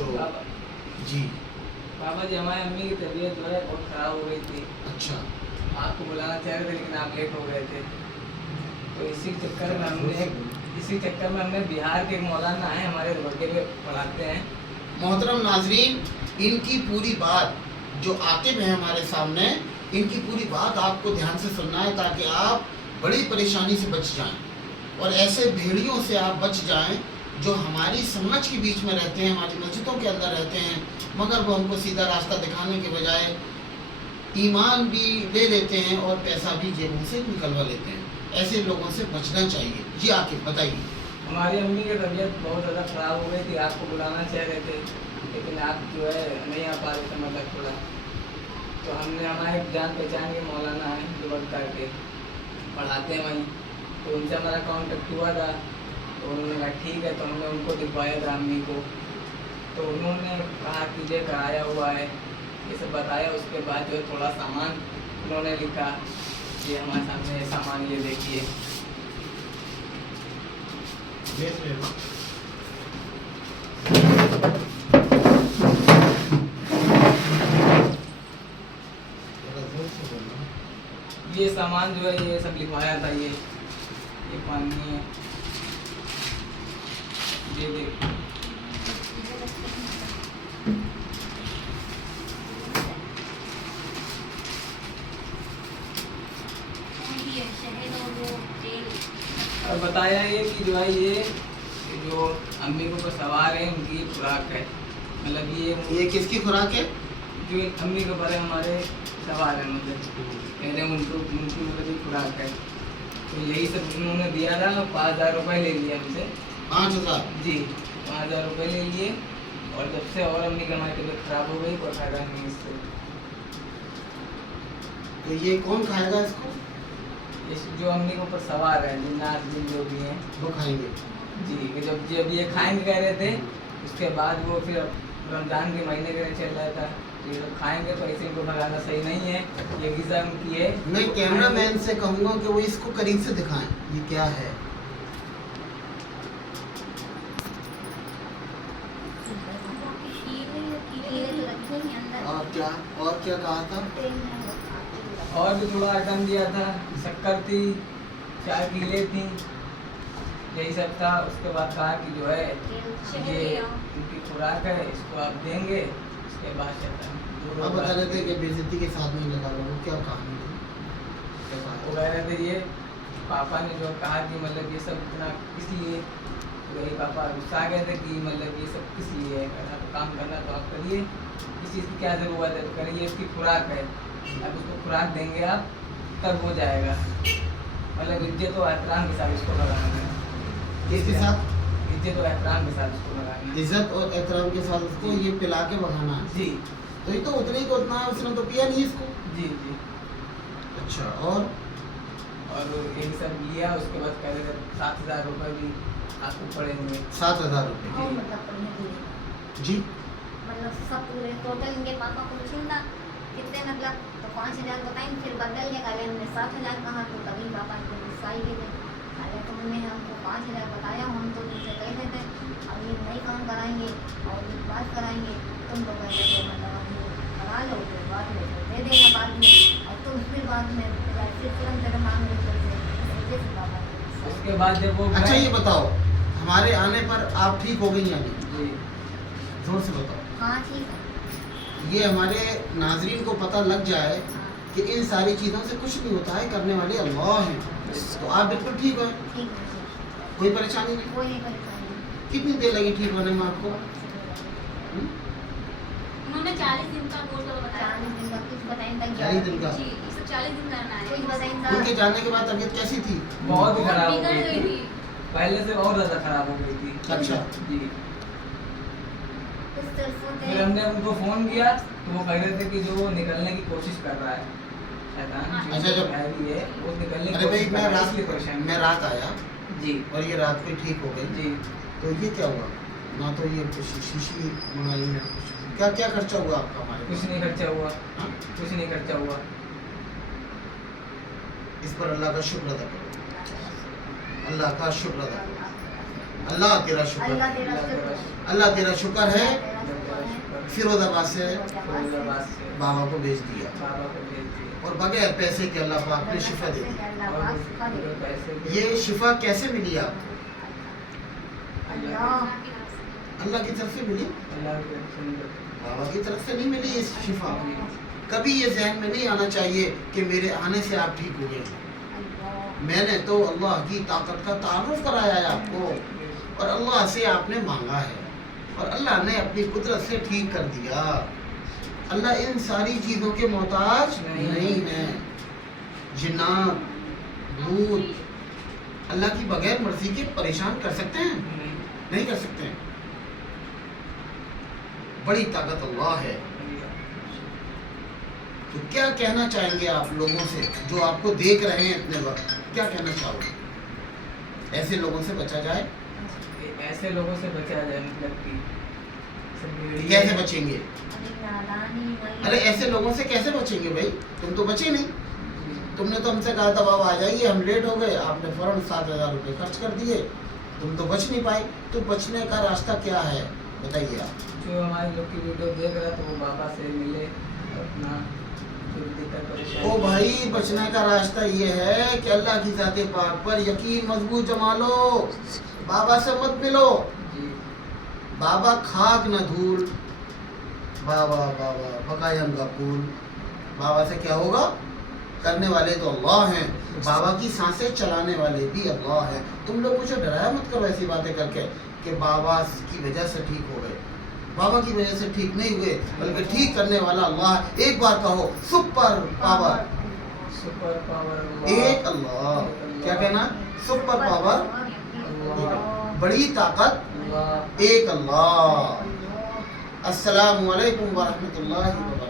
तो बाबा जी। बाबा जी, हमारी अम्मी की तबीयत जो है बहुत खराब हो गई थी। अच्छा। आपको बुलाना चाह रहे थे लेकिन आप लेट हो गए थे। तो इसी चक्कर में हमने बिहार के एक मौलाना है हमारे रोडे पे पढ़ाते हैं। मोहतरम नाजरीन, इनकी पूरी बात जो आतिब है हमारे सामने, इनकी पूरी बात आपको ध्यान से सुनना है ताकि आप बड़ी परेशानी से बच जाएं और ऐसे भेड़ियों से आप बच जाएं जो हमारी समझ के बीच में रहते हैं, हमारी मस्जिदों के अंदर रहते हैं, मगर वो हमको सीधा रास्ता दिखाने के बजाय ईमान भी ले लेते हैं और पैसा भी जेबों से निकलवा लेते हैं। ऐसे लोगों से बचना चाहिए। जी आकिब बताइए। हमारी अम्मी की तबीयत बहुत ज़्यादा ख़राब हो गई थी, आपको बुलाना चाह रहे थे लेकिन आप जो है नहीं आ पा रहे थे, मतलब थोड़ा। तो हमने हमारे जान पहचान के मौलाना है दुबक करके पढ़ाते हैं वहीं, तो उनसे हमारा कॉन्टेक्ट हुआ था। तो उन्होंने कहा ठीक है, तो हमने उनको दिखवाया था अम्मी को। तो उन्होंने कहा कि ये कराया हुआ है, ये सब बताया। उसके बाद जो है थोड़ा सामान उन्होंने लिखा कि हमारे सामने सामान ये देखिए। देख रहे हो? ये सामान जो है ये सब लिखवाया था। ये पानी है, ये देख। और बताया ये कि जो है ये जो अम्मी को ऊपर सवार है उनकी ये खुराक है, मतलब ये किसकी खुराक है? जो अम्मी के ऊपर हमारे सवार है, मतलब पहले उनकी मतलब ये खुराक है। तो यही सब उन्होंने दिया था। 5,000 रुपये ले लिए हमसे। 5,000? जी, 5,000 रुपये ले लिए। और जब से और अम्मी की हमारी तबीयत खराब हो गई, कोई फायदा नहीं इससे। तो ये कौन खाएगा इसको? ये जो अम्मी के ऊपर सवार है, जिन्नात जिन जो भी हैं वो खाएंगे। जी, कि जब ये खाएंगे कह रहे थे, उसके बाद वो फिर रमज़ान के महीने के लिए चल रहा था। ये लोग खाएंगे तो ऐसे इनको भगाना सही नहीं है, ये ग़िज़ा उनकी है। मैं कैमरामैन से कहूँगा कि वो इसको करीब से दिखाएं, ये क्या है। और क्या कहा था? और भी थोड़ा आइटम दिया था, शक्कर थी, 4 कीले थी, यही सब था। उसके बाद कहा कि जो है ये इनकी खुराक है, इसको आप देंगे। उसके बाद चलता आप बता रहे थे कि बेइज्जती के साथ नहीं लगा लो, क्या कहानी है? वो कह रहे थे ये पापा ने जो कहा कि मतलब ये सब इतना किस लिए, तो वही पापा गुस्सा आ गए थे कि मतलब ये सब किस लिए है, करना तो काम करना तो आप करिए, इस चीज़ की क्या ज़रूरत है, तो करिए। इसकी खुराक है, अब उसको खुराक देंगे आप तब हो जाएगा। मतलब इज्जत और एहतराम के साथ इसको लगाना है। किसके साथ? इज्जत और एहतराम के साथ इसको लगाना है। इज्जत और एहतराम के साथ उसको ये पिला के बहाना है। जी तो ये तो उतने को उतना है, उसने तो पिया नहीं इसको। जी जी। अच्छा, और यही सब लिया। उसके बाद कह रहे थे 7,000 रुपये भी आपको पड़ेंगे। 7,000 रुपये? और मतलब पढ़ने के लिए जी, मतलब सब पूरे टोटल इनके पापा को चिंता कितने, मतलब तो 5,000 बताएंगे, फिर बदल के कहा हमने 7,000 कहा, तो तभी पापा को गुस्सा ही गए। अरे तुमने हमको 5,000 बताया, हम तो तुमसे कह रहे थे अब ये नहीं काम कराएंगे और ये बात कराएंगे, तुम तो कह रहे मतलब अभी करा लो, फिर बाद में दे देना बाद में, और तुम फिर बाद में फिर तुरंत तेरे मांग रहे थे पापा। उसके बाद जब वो अच्छा ये बताओ, हमारे आने पर आप ठीक हो गई या नहीं? जी जोर से बताओ। हाँ ठीक है। ये हमारे नाजरीन को पता लग जाए कि इन सारी चीज़ों से कुछ नहीं होता है, करने वाले अल्लाह हैं। तो आप बिल्कुल ठीक हो, ठीक है, कोई परेशानी नहीं? कोई नहीं परेशानी। कितनी देर लगी ठीक होने में आपको? उन्होंने 40 दिन का कोर्स बताया। 40 दिन का कुछ बताएं तक 40 दिन का? जी, इसे 40 दिन करना है। कुछ बताएं उनके जाने के बाद तबीयत कैसी थी? बहुत ही खराब हो बिगड़ गई थी, पहले से और ज़्यादा खराब हो गई थी। अच्छा जी। कुछ तरसों थे। फिर हमने उनको फ़ोन किया तो वो कह रहे थे कि जो निकलने की कोशिश कर रहा है शैतान, अच्छा, जो जब- हैवी है वो निकलने की अरे भाई, कोशिश कर रहा है, इसलिए परेशान। मैं रात आया जी और ये रात को ठीक हो गई, जी। तो ये क्या हुआ? ना तो ये कुछ शीशी मंगाई है, क्या क्या खर्चा हुआ आपका हमारे कुछ नहीं खर्चा हुआ, हाँ? कुछ नहीं खर्चा हुआ। इस पर अल्लाह का शुक्र अदा करो, अल्लाह का शुक्र अदा करो। अल्लाह तेरा शुक्र, अल्लाह तेरा शुक्र। अल्लाह तेरा शुक्र है फिरोजाबाद से फिरोजाबाद से बाबा को भेज दिया बाबा को भेज दिया और बगैर पैसे के अल्लाह पाक ने शिफा दे दी। और मुझे पैसे के ये शिफा कैसे मिली आप? अल्लाह अल्लाह की तरफ से मिली, अल्लाह के सुंदर बाबा की तरफ से नहीं मिली ये शिफा। कभी ये जहन में नहीं आना चाहिए कि मेरे आने से आप ठीक हो गए। मैंने तो अल्लाह की ताकत का तारुफ कराया है आपको और अल्लाह से आपने मांगा है और अल्लाह ने अपनी कुदरत से ठीक कर दिया। अल्लाह इन सारी चीज़ों के मोहताज नहीं है। जिन्नात, भूत अल्लाह की बगैर मर्जी के परेशान कर सकते हैं? नहीं कर सकते हैं। बड़ी ताकत अल्लाह है। तो क्या कहना चाहेंगे आप लोगों से जो आपको देख रहे हैं इतने वक्त, क्या कहना चाहोगे? ऐसे लोगों से बचा जाए? ऐसे लोगों से बचा जाए, मतलब कि सब भेड़िए कैसे बचेंगे? अरे ऐसे लोगों से कैसे बचेंगे भाई? तुम तो बचे नहीं। तुमने तो हमसे कहा था बाबा आ जाइए, हम लेट हो गए, आपने फौरन 7,000 रुपये खर्च कर दिए, तुम तो बच नहीं पाए। तो बचने का रास्ता क्या है बताइए आप। जो हमारे लोग की वीडियो देख रहा तो वो बाबा से मिले अपना जो भी दिक्कत परेशानी। ओ भाई, बचने का रास्ता ये है कि अल्लाह की ज़ाते पाक पर यकीन मजबूत जमा लो, बाबा से मत मिलो। जी बाबा खाक न धूल, बाबा बाबा बकायम का फूल। बाबा से क्या होगा? करने वाले तो अल्लाह हैं, बाबा की सांसें चलाने वाले भी अल्लाह हैं। तुम लोग मुझे डराया मत करो ऐसी बातें करके कि बाबा की वजह से ठीक हो गए। बाबा की वजह से ठीक नहीं हुए, बल्कि ठीक करने वाला अल्लाह। एक बार कहो सुपर पावर, सुपर पावर एक अल्लाह। क्या कहना? सुपर पावर, बड़ी ताकत, अल्लाह। एक अल्लाह। अस्सलामु अलैकुम व रहमतुल्लाहि व बरकातहू।